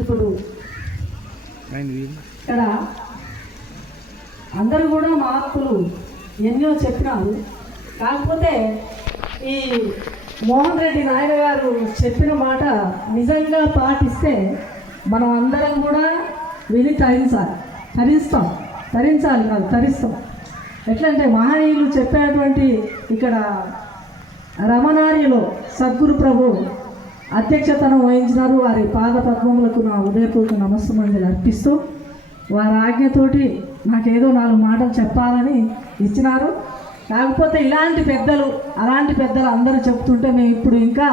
ఇప్పుడు ఇక్కడ అందరూ కూడా మహాత్ములు ఎన్నో చెప్పినారు. కాకపోతే ఈ మోహన్ రెడ్డి నాయుడు గారు చెప్పిన మాట నిజంగా పాటిస్తే మనం అందరం కూడా విని తరిస్తాం. ఎట్లంటే మహనీయులు చెప్పేటువంటి ఇక్కడ రమణార్యులో సద్గురు ప్రభు అధ్యక్షతను వహించినారు. వారి పాద పద్మములకు నా ఉదయపూర్వక నమస్సుమంజలు అర్పిస్తూ వారి ఆజ్ఞతోటి నాకేదో 4 మాటలు చెప్పాలని ఇచ్చినారు. కాకపోతే అలాంటి పెద్దలు అందరూ చెప్తుంటే మేము ఇప్పుడు ఇంకా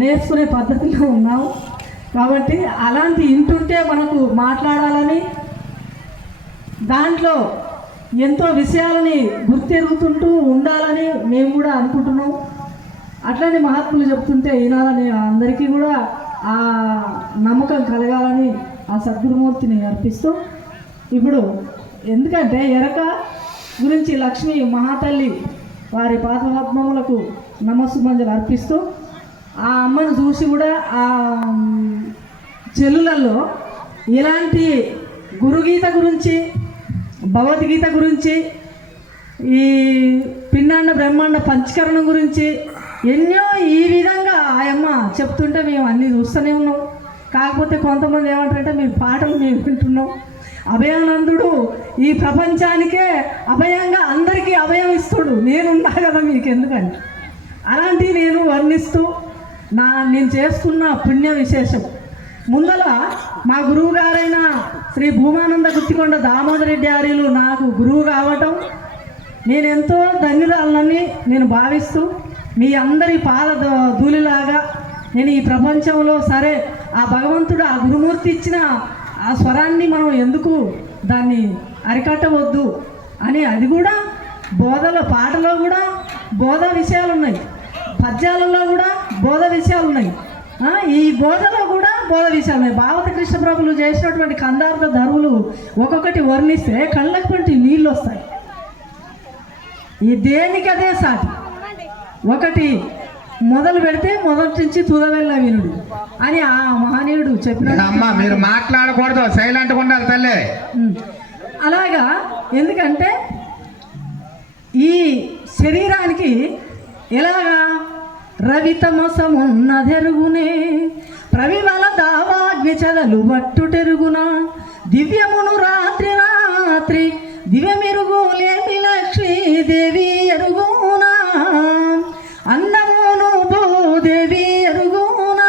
నేర్చుకునే పద్ధతిలో ఉన్నాము. కాబట్టి అలాంటి ఇంటుంటే మనకు మాట్లాడాలని, దాంట్లో ఎంతో విషయాలని గుర్తెరుగుతుంటూ ఉండాలని మేము కూడా అనుకుంటున్నాం. అట్లనే మహాత్ములు చెప్తుంటే వినాలని అందరికీ కూడా ఆ నమ్మకం కలగాలని ఆ సద్గురుమూర్తిని అర్పిస్తూ, ఇప్పుడు ఎందుకంటే ఎరక గురించి లక్ష్మీ మహాతల్లి వారి పాదపద్మములకు నమస్సుమంజలు అర్పిస్తూ, ఆ అమ్మను చూసి కూడా ఆ చెల్లులలో ఇలాంటి గురుగీత గురించి, భగవద్గీత గురించి, ఈ పిండాండ బ్రహ్మాండ పంచకరణం గురించి ఎన్నో ఈ విధంగా ఆయమ్మ చెప్తుంటే మేము అన్నీ చూస్తూనే ఉన్నాం. కాకపోతే కొంతమంది ఏమంటారంటే మీ పాటలు మేము వింటున్నాం. అభయానందుడు ఈ ప్రపంచానికే అభయంగా అందరికీ అభయం ఇస్తుడు, నేనున్నా కదా మీకు ఎందుకంటే అలాంటివి నేను వర్ణిస్తూ నేను చేసుకున్న పుణ్య విశేషం. ముందల మా గురువు గారైన శ్రీ భూమానంద గుత్తికొండ దామోదర్ రెడ్డి ఆర్యులు నాకు గురువు కావటం నేనెంతో ధన్యురాలని నేను భావిస్తూ, మీ అందరి పాద ధూళిలాగా నేను ఈ ప్రపంచంలో సరే ఆ భగవంతుడు ఆ గురుమూర్తి ఇచ్చిన ఆ స్వరాన్ని మనం ఎందుకు దాన్ని అరికట్టవద్దు అని, అది కూడా పాటలో కూడా బోధ విషయాలు ఉన్నాయి, పద్యాలలో కూడా బోధ విషయాలు ఉన్నాయి, ఈ బోధలో కూడా బోధ విషయాలు ఉన్నాయి. భాగవత కృష్ణ ప్రభులు చేసినటువంటి కందార్థ ధరువులు ఒక్కొక్కటి వర్ణిస్తే కళ్ళకి పంటి నీళ్ళు వస్తాయి. ఈ దేనికి అదే సాటి. ఒకటి మొదలు పెడితే మొదటి నుంచి తుదవెల్ల వినుడు అని ఆ మహనీయుడు చెప్పిన. మీరు మాట్లాడకూడదు, సైలెంట్గా ఉండాలి తల్లి. అలాగా ఎందుకంటే ఈ శరీరానికి ఎలాగా రవితమసమున్నదెరుగునే ప్రవివల దావాగ్ని చదలు వట్టుటెరుగునా దివ్యమును రాత్రి రాత్రి దివ్యమెరుగులేమి లక్ష్మీదేవి ఎరుగునా అన్నమును భూదేవి ఎరుగునా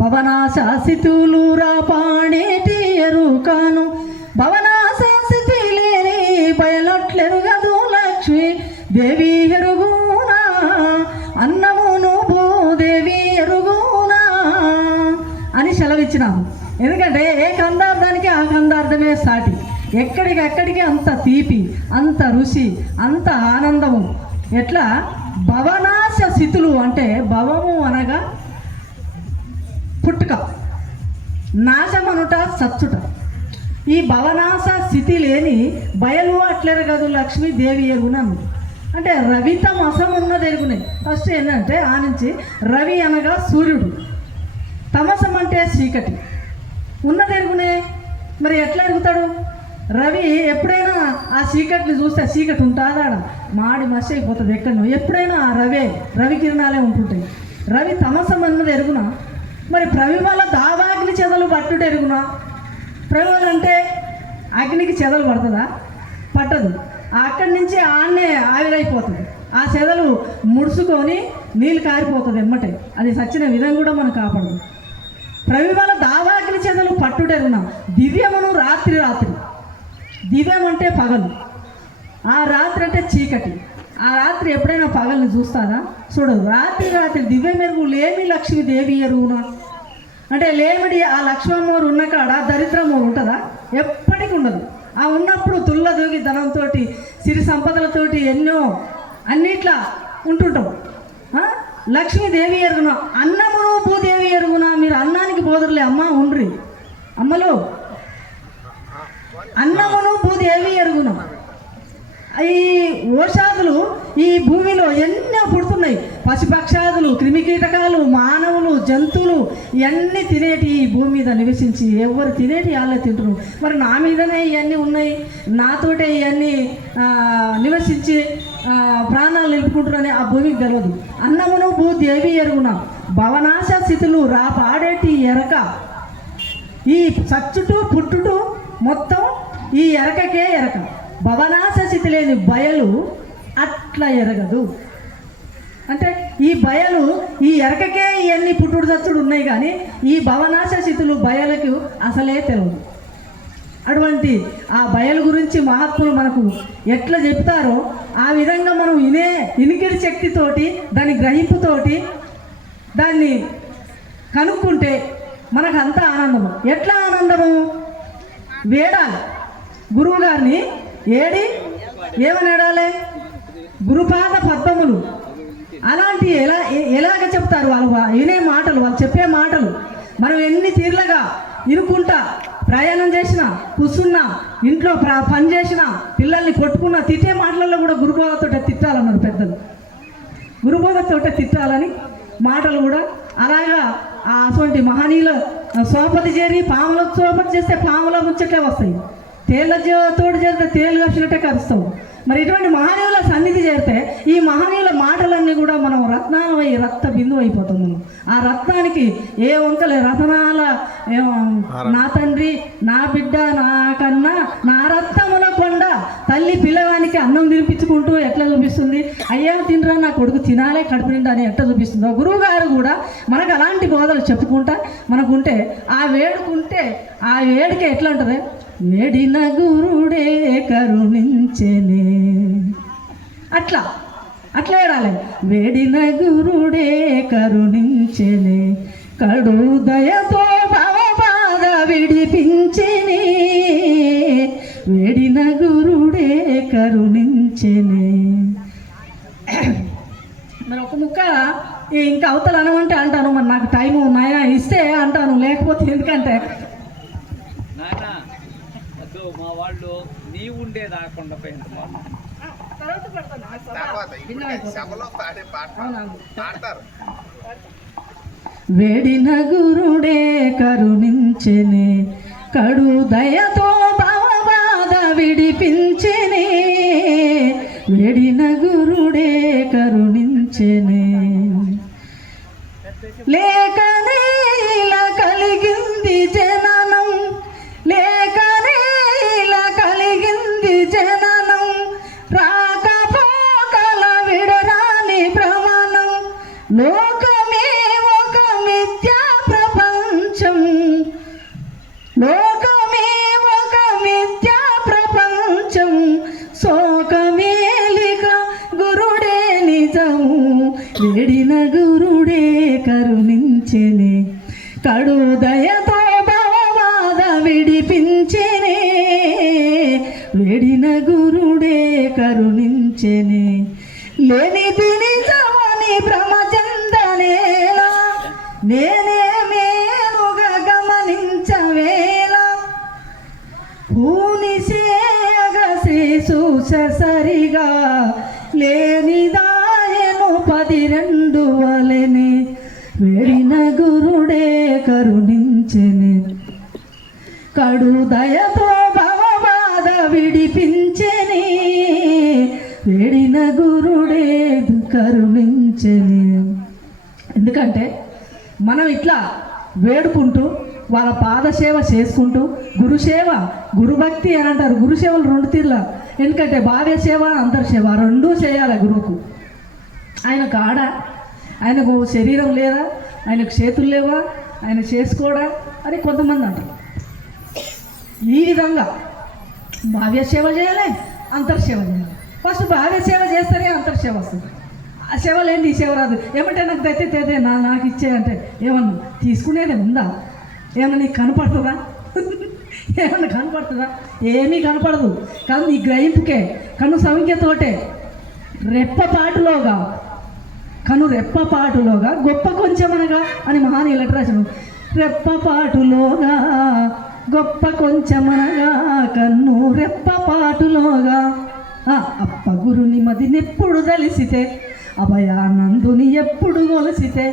భవనాశాసితులు రాపాడేటి ఎరుకాను భవనాశాసితి లేని బయలొట్లెరుగదు లక్ష్మీ దేవి ఎరుగునా అన్నమును భూదేవి ఎరుగునా అని సెలవిచ్చినాము. ఎందుకంటే ఏ కందార్థానికి ఆ కందార్థమే సాటి. ఎక్కడికెక్కడికి అంత తీపి, అంత రుచి, అంత ఆనందము. ఎట్లా భవనాశ స్థితులు అంటే భవము అనగా పుట్టుక, నాశమనుట సచ్చుట. ఈ భవనాశ స్థితి లేని బయలు అట్లెరగదు లక్ష్మీదేవి ఎరుగునను అంటే రవితం అసమున్నది ఎరుగునే. ఫస్ట్ ఏంటంటే ఆ నుంచి రవి అనగా సూర్యుడు, తమసం అంటే చీకటి ఉన్నది ఎరుగునే. మరి ఎట్లా ఎరుగుతాడు రవి? ఎప్పుడైనా ఆ చీకటిని చూస్తే చీకటి ఉంటుందా? మాడి మసి అయిపోతుంది ఎక్కడనో. ఎప్పుడైనా ఆ రవి కిరణాలే ఉంటుంటాయి. రవి తమసం అన్నది ఎరుగునా? మరి ప్రవివల దావాగ్ని చెదలు పట్టుడు ఎరుగునా? ప్రవివల అంటే అగ్నికి చెదలు పడుతుందా? పట్టదు. అక్కడి నుంచి ఆన్నే ఆవిరైపోతుంది. ఆ చెదలు ముడుచుకొని నీళ్ళు కారిపోతుంది ఎమ్మటే. అది సచ్చిన విధం కూడా మనం కాపాడదు. ప్రవివల దావాగ్ని చెదలు పట్టుడెరుగునా దివ్యమును రాత్రి రాత్రి. దివ్యం అంటే పగలు, ఆ రాత్రి అంటే చీకటి. ఆ రాత్రి ఎప్పుడైనా పగల్ని చూస్తారా? చూడదు. రాత్రి రాత్రి దివ్య మెరుగు లేమి లక్ష్మీదేవి ఎరుగునా అంటే లేమిడి ఆ లక్ష్మమ్మోరు ఉన్న కాడ దరిద్రమోరు ఉంటుందా? ఎప్పటికి ఉండదు. ఆ ఉన్నప్పుడు తుల్లదూగి ధనంతో సిరి సంపదలతోటి ఎన్నో అన్నిట్లా ఉంటుంటాం. లక్ష్మీదేవి ఎరుగునా అన్నమును భూదేవి ఎరుగునా. మీరు అన్నానికి బోదరులే అమ్మ ఉండ్రి అమ్మలు, అన్నమును భూదేవి ఎరుగును. ఈ ఓషాదులు ఈ భూమిలో ఎన్నో పుడుతున్నాయి. పశుపక్షాదులు, క్రిమికీటకాలు, మానవులు, జంతువులు ఇవన్నీ తినేటి ఈ భూమి మీద నివసించి ఎవరు తినేటి వాళ్ళే తింటారు. మరి నా మీదనే ఇవన్నీ ఉన్నాయి, నాతోటే ఇవన్నీ నివసించి ప్రాణాలు నిలుపుకుంటారని ఆ భూమికి తెలియదు. అన్నమును భూదేవి ఎరుగున భవనాశ స్థితులు రా పాడేటి ఎరక, ఈ సచ్చుటు పుట్టుటు మొత్తం ఈ ఎరకకే ఎరక. భవనాశ స్థితి లేని బయలు అట్లా ఎరగదు. అంటే ఈ బయలు ఈ ఎరకకే ఇవన్నీ పుట్టుడు చచ్చుడు ఉన్నాయి, కానీ ఈ భవనాశ స్థితులు బయలకు అసలే తెలియదు. అటువంటి ఆ బయలు గురించి మహాత్ములు మనకు ఎట్లా చెప్తారో ఆ విధంగా మనం ఇనికిడి శక్తితోటి దాని గ్రహింపుతోటి దాన్ని కనుక్కుంటే మనకు అంత ఆనందము. ఎట్లా ఆనందము? వేడాలి గురువు గారిని ఏమని ఏడాలి? గురుపాద పద్మములు. అలాంటి ఎలాగ చెప్తారు వాళ్ళు వినే మాటలు, వాళ్ళు చెప్పే మాటలు మనం ఎన్ని తీర్లగా ఇరుక్కుంటా ప్రయాణం చేసినా, కూర్చున్నా, ఇంట్లో పని చేసినా, పిల్లల్ని కొట్టుకున్నా, తిట్టే మాటలలో కూడా గురుబోధతో తిట్టాలన్నారు పెద్దలు. గురుబోధతో తిట్టాలని మాటలు కూడా అలాగా అటువంటి మహనీయుల సోపతి చేరి పాముల సోపతి చేస్తే పాముల ముచ్చట్లే వస్తాయి, తేళ్ల తోడు చేస్తే తేలు వచ్చినట్టే కలుస్తాం. మరి ఇటువంటి మహనీయుల సన్నిధి చేస్తే ఈ మహనీయుల మాటలన్నీ కూడా మనం రత్నాలమై రక్త బిందువు అయిపోతాం. మనం ఆ రత్నానికి ఏ వంకలే రతనాల నా తండ్రి నా బిడ్డ నా కన్నా నా రత్నముల కొండ తల్లి పిల్లవానికి అన్నం తినిపించుకుంటూ ఎట్లా చూపిస్తుంది, అయ్యా తినరా నా కొడుకు తినాలే కడుపు నిండా అని ఎట్లా చూపిస్తుందో గురువు గారు కూడా మనకు అలాంటి బోధలు చెప్పుకుంటా మనకుంటే ఆ వేడికి ఎట్లా ఉంటుంది? వేడిన గురుడే కరుణించెనే, అట్లా ఏడాలి. వేడిన గురుడే కరుణించెనే, కడు దయతో భవబాధ విడిపించెనే, వేడిన గురుడే కరుణించెనే. మరి ఒక ముక్క ఇంకా అవతల అనమంటే అంటాను, మరి నాకు టైము నాయన ఇస్తే అంటాను, లేకపోతే ఎందుకంటే మా వాళ్ళు నీవు ఉండే రాకుండా వేడిన గురుడే కరుణించెనే, కడు దయతో భవబాధ విడిపించెనే, వేడిన గురుడే కరుణించెనే. లేకనే ఇలా కలిగింది జననం, లేకనే ఇలా కలిగింది జననం, రాకపోకల విడరాని భ్రమణం, లోకమే ఒక మిథ్యా ప్రపంచం, లోకమే ఒక మిథ్యా ప్రపంచం, శోకమేలిక గురుడే నిజము, వేడిన గురుడే కరుణించెనే, కడు దయతో భవబాధ విడిపించెనే, వేడిన గురుడే కరుణించెనే. లేనిది నిజమని భ్రమ చెందనేలా, నేనే మేలుగా గమనించవేలా, పూనిసేయగసి చూస సరిగా లేనిదాయను 12 వలెనే, వేడిన గురుడే కరుణించెనే, కడు దయతో భవబాధ విడిపించెనే, వేడిన గురుడే కరుణించెనే. ఎందుకంటే మనం ఇట్లా వేడుకుంటూ వాళ్ళ పాదసేవ చేసుకుంటూ గురుసేవ గురుభక్తి అని అంటారు. గురుసేవలు 2 తీర్ల, ఎందుకంటే బాహ్య సేవ అంతర్సేవ 2 చేయాలి గురువుకు. ఆయన కాడ ఆయనకు శరీరం లేదా, ఆయనకు చేతులు లేవా, ఆయన చేసుకోడా అని కొంతమంది అంటారు. ఈ విధంగా భావ్య సేవ చేయాలి, అంతర్సేవ చేయాలి. ఫస్ట్ భావ్య సేవ చేస్తేనే అంతర్సేవ వస్తుంది. ఆ సేవ లేని ఈ సేవ రాదు. ఏమంటే నాకు తెతే నాకు ఇచ్చేదంటే ఏమన్నా తీసుకునేది ఉందా? ఏమన్నా నీకు కనపడుతుందా? ఏమన్నా కనపడుతుందా? ఏమీ కనపడదు. కానీ నీ గ్రహింపుకే కన్ను సంఖ్యతోటే రెప్పపాటులోగా గొప్ప కొంచెమనగా అని మహానీయుల రాశాను. రెప్పపాటులోగా గొప్ప కొంచెమనగా కన్ను రెప్పపాటులోగా అప్ప గురుని మదినెప్పుడు తలిసితే అభయానందుని ఎప్పుడు కొలిసితే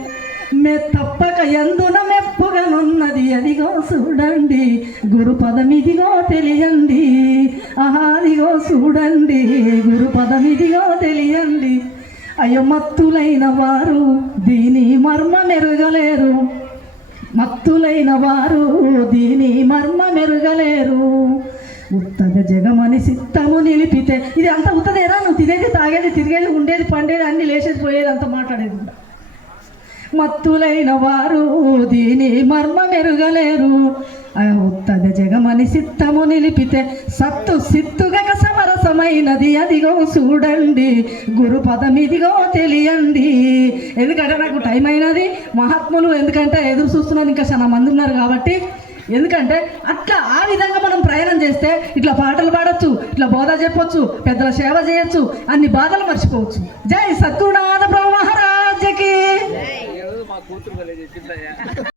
తప్పక ఎందున మెప్పుగనున్నది అదిగో చూడండి గురు పదమిదిగో తెలియండి అదిగో చూడండి గురు పదమిదిగో తెలియండి అయ్యో మత్తులైన వారు దీని మర్మ మెరుగలేరు మత్తులైన వారు దీని మర్మ మెరుగలేరు ఉత్తగ జగమని సిత్తము నిలిపితే ఇది అంత ఉత్తదేరా నువ్వు తినేది తాగేది తిరిగేది ఉండేది పండేది అన్ని లేచేది పోయేది అంత మాట్లాడేది కూడా మత్తులైన వారు దీని మర్మ మెరుగలేరు ఉత్తగ జగమని సిత్తము నిలిపితే సత్తు సిత్తుగక సమరసమైనది అదిగో చూడండి గురు పదమిదిగో తెలియండి. ఎందుకంటే నాకు టైం అయినది మహాత్ములు ఎందుకంటే ఎదురు చూస్తున్నాను ఇంకా చాలా మంది ఉన్నారు కాబట్టి ఎందుకంటే అట్లా ఆ విధంగా మనం ప్రయాణం చేస్తే ఇట్లా పాటలు పాడొచ్చు ఇట్లా బోధ చెప్పొచ్చు పెద్దల సేవ చేయొచ్చు అన్ని బాధలు మర్చిపోవచ్చు. జై సద్గురునాథ ప్రభు మహారాజ్కి. మా కూతురు చెప్పిందయ్యా.